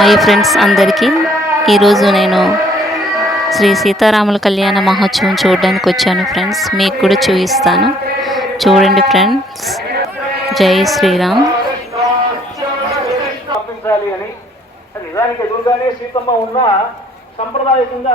Hi friends అందరికీ. ఈరోజు నేను శ్రీ సీతారాముల కళ్యాణ మహోత్సవం చూడడానికి వచ్చాను ఫ్రెండ్స్. మీకు కూడా చూపిస్తాను. చూడండి ఫ్రెండ్స్. జై శ్రీరామ్. నిజానికి ఎదురుగానే సీతమ్మ ఉన్న సంప్రదాయకంగా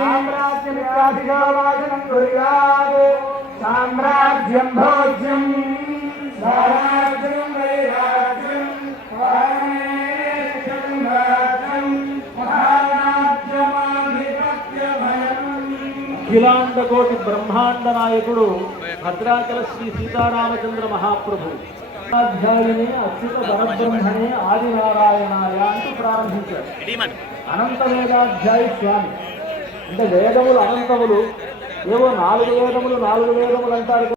అనమాట సామ్రాజ్యం భోజ్యం. స్వరాజ్యం వైరాజ్యం. అఖిలాండ కోటి బ్రహ్మాండ నాయకుడు భద్రాచల శ్రీ సీతారామచంద్ర మహాప్రభు. అధ్యాయుని అచ్యుత పరబ్రహ్మణే ఆదినారాయణాయ అంటూ ప్రారంభించారు. అనంత వేదాధ్యాయ స్వామి. అంటే వేదములు అనంతములు. ఏవో నాలుగు వేదములు నాలుగు వేదములు అంటారు.